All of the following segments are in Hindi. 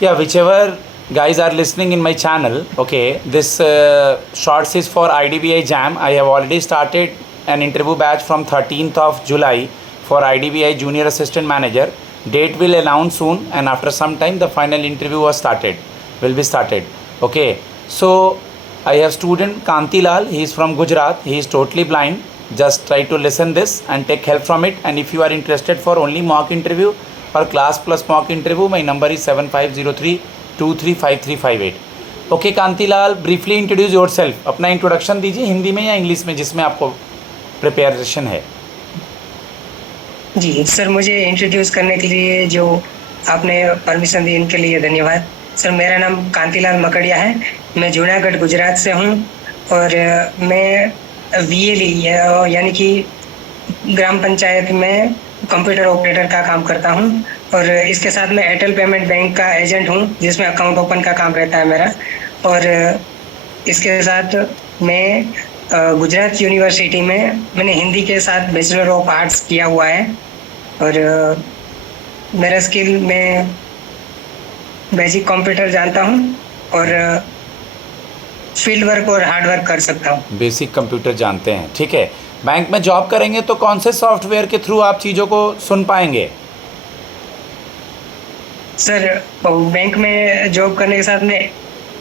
Yeah, whichever guys are listening in my channel, okay, this shorts is for IDBI JAM. I have already started an interview batch from 13th of July for IDBI Junior Assistant Manager. Date will announce soon, and after some time the final interview will be started. Okay, so I have student Kanti Lal. He is from Gujarat. He is totally blind. Just try to listen this and take help from it. And if you are interested for only mock interview or class plus mock interview, my number is 7503235358. Okay Kanti Lal, briefly introduce your self. अपना इंट्रोडक्शन दीजिए हिंदी में या इंग्लिश में, जिसमें आपको प्रिपरेशन है. जी सर, मुझे इंट्रोड्यूस करने के लिए जो आपने परमिशन दी इनके लिए धन्यवाद. सर, मेरा नाम कांतिलाल मकड़िया है. मैं जूनागढ़ गुजरात से हूँ और मैं VLE यानी कि ग्राम पंचायत में कंप्यूटर ऑपरेटर का काम करता हूँ और इसके साथ मैं एयरटेल पेमेंट बैंक का एजेंट हूँ जिसमें अकाउंट ओपन का काम रहता है मेरा. और इसके साथ मैं गुजरात यूनिवर्सिटी में मैंने हिंदी के साथ बैचलर ऑफ आर्ट्स किया हुआ है और मेरा स्किल, मैं बेसिक कंप्यूटर जानता हूँ और फील्ड वर्क और हार्ड वर्क कर सकता हूँ. बेसिक कंप्यूटर जानते हैं, ठीक है. बैंक में जॉब करेंगे तो कौन से सॉफ्टवेयर के थ्रू आप चीज़ों को सुन पाएंगे? सर, बैंक में जॉब करने के साथ में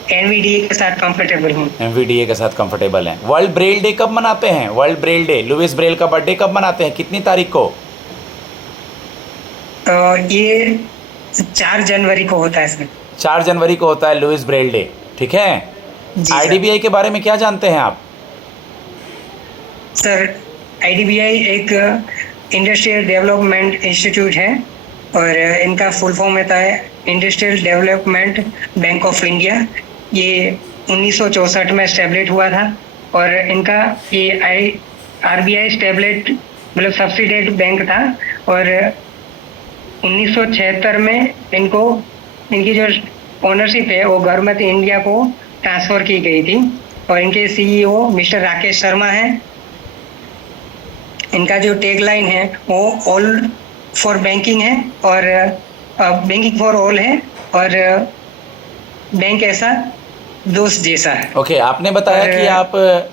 NVDA के साथ कंफर्टेबल हूँ. NVDA के साथ कंफर्टेबल हैं. वर्ल्ड ब्रेल डे कब मनाते हैं? World Braille day, Louis Braille का बर्थडे कब मनाते हैं? कितनी तारीख को? ये 4 जनवरी को होता है सर. 4 जनवरी को होता है लुइस ब्रेल डे, ठीक है. IDBI के बारे में क्या जानते हैं आप? सर, IDBI एक इंडस्ट्रियल डेवलपमेंट इंस्टीट्यूट है और इनका फुल फॉर्म होता है industrial development bank of India. ये 1964 में एस्टेब्लिश हुआ था और इनका ये RBI एस्टेब्लिश मतलब सब्सिडाइज्ड बैंक था और 1976 में इनकी जो ओनरशिप है वो गवर्नमेंट इंडिया को ट्रांसफ़र की गई थी और इनके CEO मिस्टर राकेश शर्मा हैं. इनका जो टैगलाइन है वो ऑल फॉर बैंकिंग है और बैंकिंग फॉर ऑल है और बैंक ऐसा दोस्त जैसा है. ओके, आपने बताया कि आप,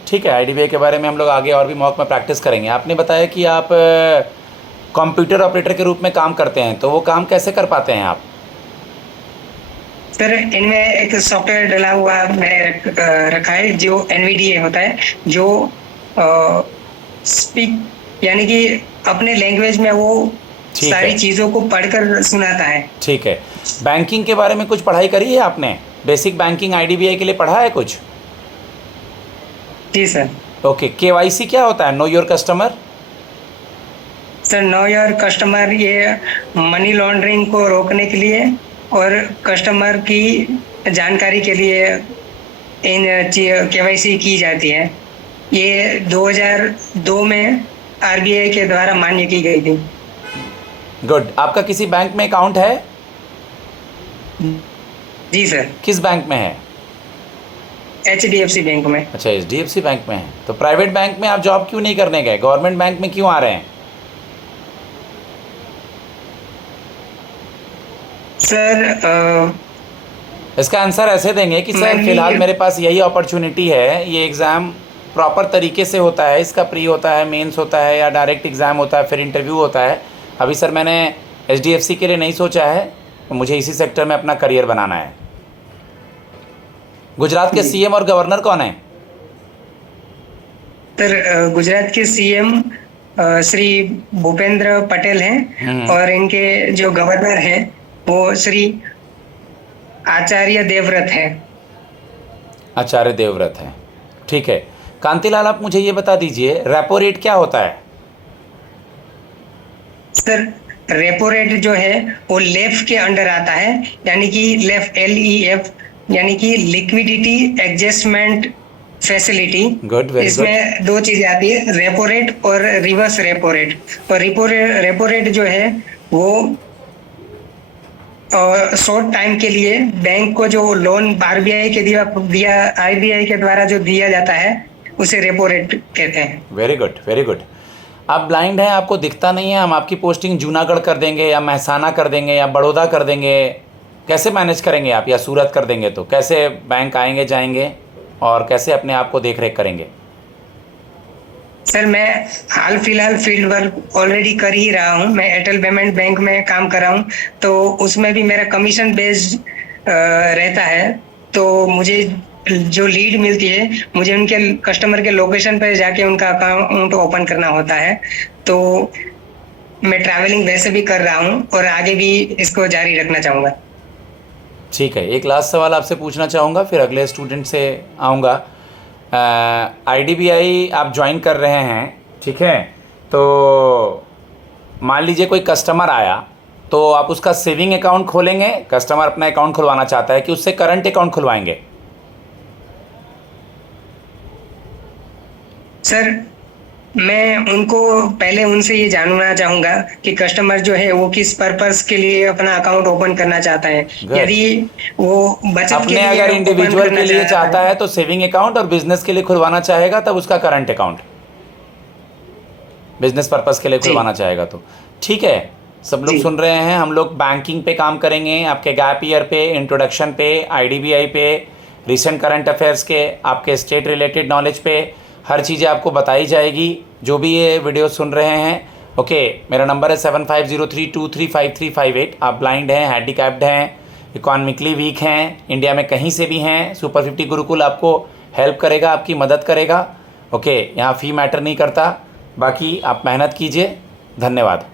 ठीक है, IDBI के बारे में हम लोग आगे और भी मॉक में प्रैक्टिस करेंगे. आपने बताया कि आप कंप्यूटर ऑपरेटर के रूप में काम करते हैं, तो वो काम कैसे कर पाते हैं आप? सर, इनमें एक सॉफ्टवेयर डला हुआ मैंने रखा है जो NVDA होता है, जो स्पीक यानी कि अपने लैंग्वेज में वो सारी चीज़ों को पढ़कर सुनाता है. ठीक है. बैंकिंग के बारे में कुछ पढ़ाई करी है आपने? बेसिक बैंकिंग IDBI के लिए पढ़ा है कुछ? जी सर. ओके, KYC क्या होता है? Know your customer. Sir, know your customer ये मनी लॉन्ड्रिंग को रोकने के लिए और कस्टमर की जानकारी के लिए इन KYC की जाती है. ये 2002 में RBI के द्वारा मान्य की गई थी. गुड. आपका किसी बैंक में अकाउंट है? जी सर. किस बैंक में है? HDFC बैंक में. अच्छा, HDFC बैंक में है. तो प्राइवेट बैंक में आप जॉब क्यों नहीं करने गए? गवर्नमेंट बैंक में क्यों आ रहे हैं? सर, इसका आंसर ऐसे देंगे कि सर फिलहाल मेरे पास यही अपॉर्चुनिटी है, ये एग्ज़ाम प्रॉपर तरीके से होता है, इसका प्री होता है, मेंस होता है या डायरेक्ट एग्ज़ाम होता है, फिर इंटरव्यू होता है. अभी सर मैंने HDFC के लिए नहीं सोचा है, मुझे इसी सेक्टर में अपना करियर बनाना है. गुजरात के CM और गवर्नर कौन है? सर, गुजरात के CM श्री भूपेंद्र पटेल हैं और इनके जो गवर्नर हैं वो श्री आचार्य देवव्रत है. आचार्य देवव्रत है, ठीक है. कांतिलाल, आप मुझे ये बता दीजिए रेपो रेट क्या होता है? सर, रेपो रेट जो है वो लेफ के अंडर आता है, यानी कि लेफ LEF यानी कि लिक्विडिटी एडजस्टमेंट फैसिलिटी. गुड. इसमें 2 चीजें आती है, रेपो रेट और रिवर्स रेपो रेट. और रेपो रेट जो है वो शॉर्ट टाइम के लिए बैंक को जो लोन RBI के द्वारा जो दिया जाता है उसे रेपो रेट कहते हैं. Very good, very good. आप ब्लाइंड हैं, आपको दिखता नहीं है. हम आपकी पोस्टिंग जूनागढ़ कर देंगे या महसाना कर देंगे या बड़ौदा कर देंगे, कैसे मैनेज करेंगे आप, या सूरत कर देंगे तो कैसे बैंक आएंगे जाएंगे और कैसे अपने आप को देख रेख करेंगे? सर मैं हाल फिलहाल फील्ड वर्क ऑलरेडी कर ही रहा हूँ। मैं एयरटेल पेमेंट बैंक में काम कर रहा हूँ, तो उसमें भी मेरा कमीशन बेस्ड रहता है। तो मुझे जो लीड मिलती है, मुझे उनके कस्टमर के लोकेशन पर जाके उनका अकाउंट ओपन करना होता है। तो मैं ट्रैवलिंग वैसे भी कर रहा हूँ और आगे भी इसको जारी रखना चाहूँगा। ठीक है, एक लास्ट सवाल आपसे पूछना चाहूँगा, फिर अगले स्टूडेंट से आऊँगा। IDBI आप ज्वाइन कर रहे हैं, ठीक है, तो मान लीजिए कोई कस्टमर आया तो आप उसका सेविंग अकाउंट खोलेंगे, कस्टमर अपना अकाउंट खुलवाना चाहता है, कि उससे करंट अकाउंट खुलवाएंगे? सर मैं उनको पहले उनसे ये जानना चाहूंगा कि कस्टमर जो है वो किस पर्पस के लिए अपना अकाउंट ओपन करना चाहता है। Good. यदि वो बचत के अपने लिए अगर open इंडिविजुअल करना के लिए चाहता है है तो सेविंग अकाउंट, और बिजनेस के लिए खुलवाना चाहेगा तब उसका करंट अकाउंट, बिजनेस पर्पस के लिए जी। खुलवाना चाहेगा तो। ठीक है, सब लोग जी। सुन रहे हैं, हम लोग बैंकिंग पे काम करेंगे, आपके गैप ईयर पे, इंट्रोडक्शन पे, IDBI पे, रिसेंट करंट अफेयर्स के, आपके स्टेट रिलेटेड नॉलेज पे, हर चीज़ें आपको बताई जाएगी जो भी ये वीडियो सुन रहे हैं। ओके, मेरा नंबर है 7503235358। आप ब्लाइंड हैं, हैंडीकैप्ड हैं, इकॉनमिकली वीक हैं, इंडिया में कहीं से भी हैं, सुपर 50 गुरुकुल आपको हेल्प करेगा, आपकी मदद करेगा। ओके, यहाँ फ़ी मैटर नहीं करता। बाकी आप मेहनत कीजिए। धन्यवाद।